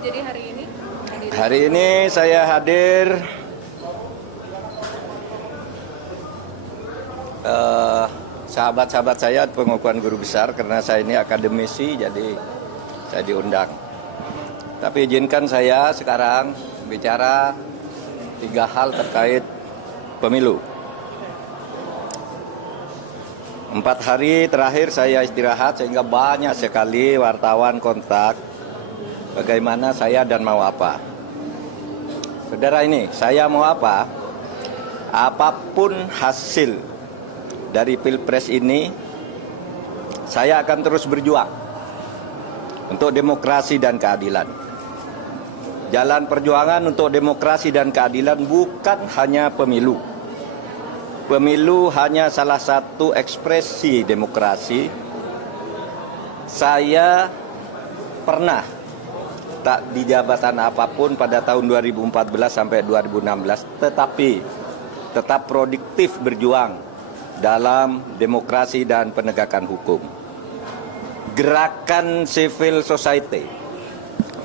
jadi hari ini? Hari ini saya hadir sahabat-sahabat saya pengukuhan guru besar karena saya ini akademisi, jadi saya diundang. Tapi izinkan saya sekarang bicara 3 hal terkait pemilu. 4 hari terakhir saya istirahat sehingga banyak sekali wartawan kontak bagaimana saya dan mau apa. Saudara, ini saya mau apa? Apapun hasil dari Pilpres ini, saya akan terus berjuang untuk demokrasi dan keadilan. Jalan perjuangan untuk demokrasi dan keadilan bukan hanya pemilu. Pemilu hanya salah satu ekspresi demokrasi. Saya pernah tak di jabatan apapun pada tahun 2014 sampai 2016, tetapi tetap produktif berjuang dalam demokrasi dan penegakan hukum. Gerakan civil society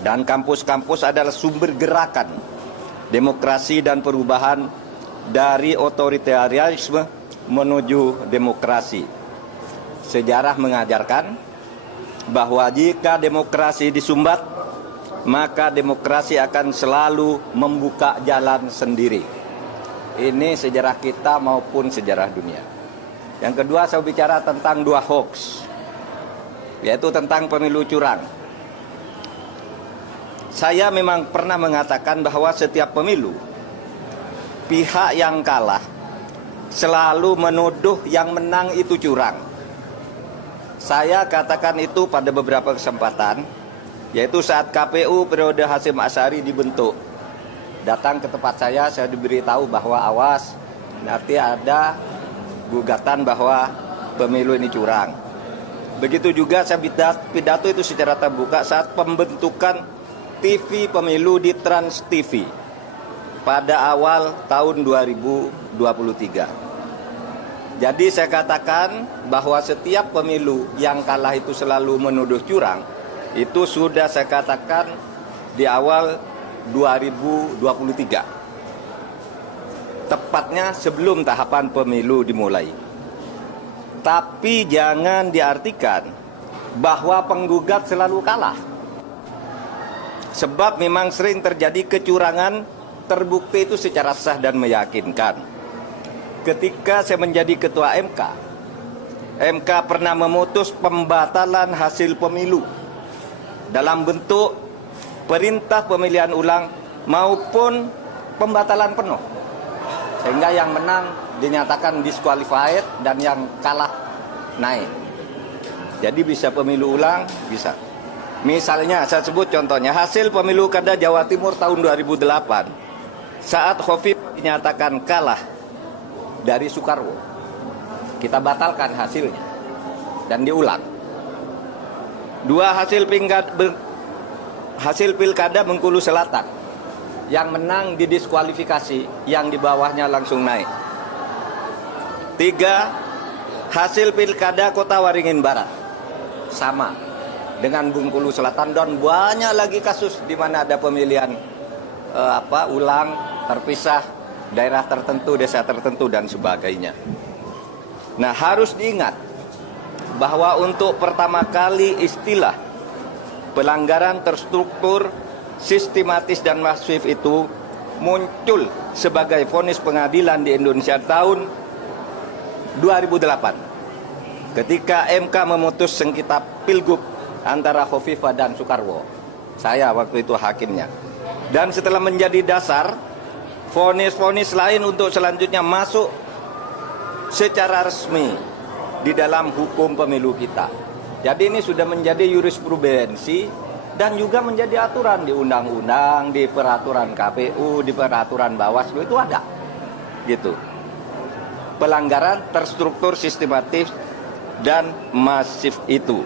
dan kampus-kampus adalah sumber gerakan demokrasi dan perubahan dari otoritarianisme menuju demokrasi. Sejarah mengajarkan bahwa jika demokrasi disumbat, maka demokrasi akan selalu membuka jalan sendiri. Ini sejarah kita maupun sejarah dunia. Yang kedua, saya bicara tentang 2 hoax, yaitu tentang pemilu curang. Saya memang pernah mengatakan bahwa setiap pemilu, pihak yang kalah selalu menuduh yang menang itu curang. Saya katakan itu pada beberapa kesempatan, yaitu saat KPU periode Hasyim Asy'ari dibentuk. Datang ke tempat saya diberitahu bahwa awas, nanti ada gugatan bahwa pemilu ini curang. Begitu juga saya pidato itu secara terbuka saat pembentukan TV pemilu di Trans TV pada awal tahun 2023. Jadi saya katakan bahwa setiap pemilu yang kalah itu selalu menuduh curang. Itu sudah saya katakan di awal 2023. Tepatnya sebelum tahapan pemilu dimulai. Tapi jangan diartikan bahwa penggugat selalu kalah. Sebab memang sering terjadi kecurangan terbukti itu secara sah dan meyakinkan. Ketika saya menjadi ketua MK pernah memutus pembatalan hasil pemilu dalam bentuk perintah pemilihan ulang maupun pembatalan penuh. Sehingga yang menang dinyatakan disqualified dan yang kalah naik. Jadi bisa pemilu ulang, bisa. Misalnya saya sebut contohnya hasil pemilu kada Jawa Timur tahun 2008. Saat Khofifah dinyatakan kalah dari Soekarwo, kita batalkan hasilnya dan diulang. 2 hasil pilkada Bengkulu Selatan, yang menang didiskualifikasi, yang di bawahnya langsung naik. 3 hasil pilkada Kota Waringin Barat, sama dengan Bengkulu Selatan, dan banyak lagi kasus di mana ada pemilihan ulang, terpisah, daerah tertentu, desa tertentu, dan sebagainya. Nah, harus diingat bahwa untuk pertama kali istilah pelanggaran terstruktur, sistematis, dan masif itu muncul sebagai vonis pengadilan di Indonesia tahun 2008 ketika MK memutus sengketa Pilgub antara Khofifah dan Soekarwo. Saya waktu itu hakimnya. Dan setelah menjadi dasar, vonis-vonis lain untuk selanjutnya masuk secara resmi di dalam hukum pemilu kita. Jadi ini sudah menjadi jurisprudensi dan juga menjadi aturan di undang-undang, di peraturan KPU, di peraturan Bawaslu, itu ada. Gitu. Pelanggaran terstruktur, sistematis, dan masif itu.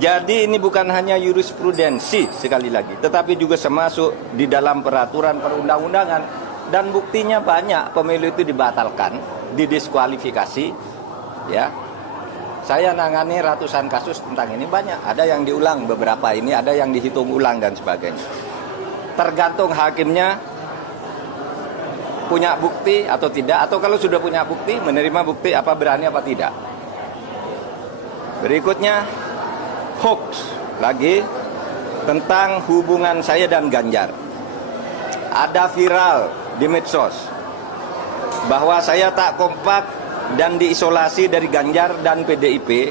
Jadi ini bukan hanya jurisprudensi sekali lagi, tetapi juga termasuk di dalam peraturan perundang-undangan, dan buktinya banyak pemilu itu dibatalkan, didiskualifikasi, ya. Saya nangani ratusan kasus tentang ini, banyak. Ada yang diulang beberapa ini, ada yang dihitung ulang dan sebagainya. Tergantung hakimnya punya bukti atau tidak, atau kalau sudah punya bukti, menerima bukti apa berani apa tidak. Berikutnya, hoax lagi tentang hubungan saya dan Ganjar. Ada viral di medsos bahwa saya tak kompak dan diisolasi dari Ganjar dan PDIP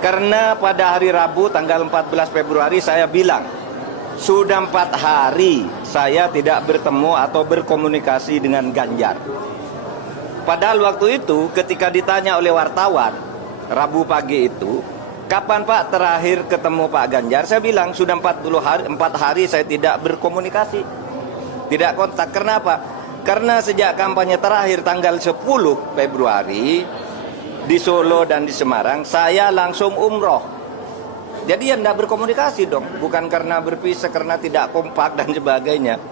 karena pada hari Rabu tanggal 14 Februari saya bilang sudah 4 hari saya tidak bertemu atau berkomunikasi dengan Ganjar. Padahal waktu itu ketika ditanya oleh wartawan Rabu pagi itu, kapan Pak terakhir ketemu Pak Ganjar? Saya bilang sudah 4 hari saya tidak berkomunikasi, tidak kontak. Kenapa? Karena sejak kampanye terakhir tanggal 10 Februari di Solo dan di Semarang, saya langsung umroh. Jadi ya tidak berkomunikasi dong, bukan karena berpisah, karena tidak kompak dan sebagainya.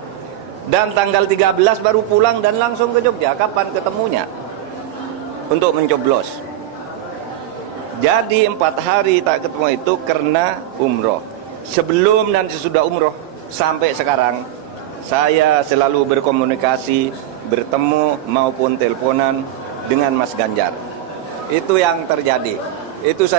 Dan tanggal 13 baru pulang dan langsung ke Jogja. Kapan ketemunya? Untuk mencoblos. Jadi 4 hari tak ketemu itu karena umroh. Sebelum dan sesudah umroh sampai sekarang, saya selalu berkomunikasi, bertemu maupun teleponan dengan Mas Ganjar. Itu yang terjadi. Itu saya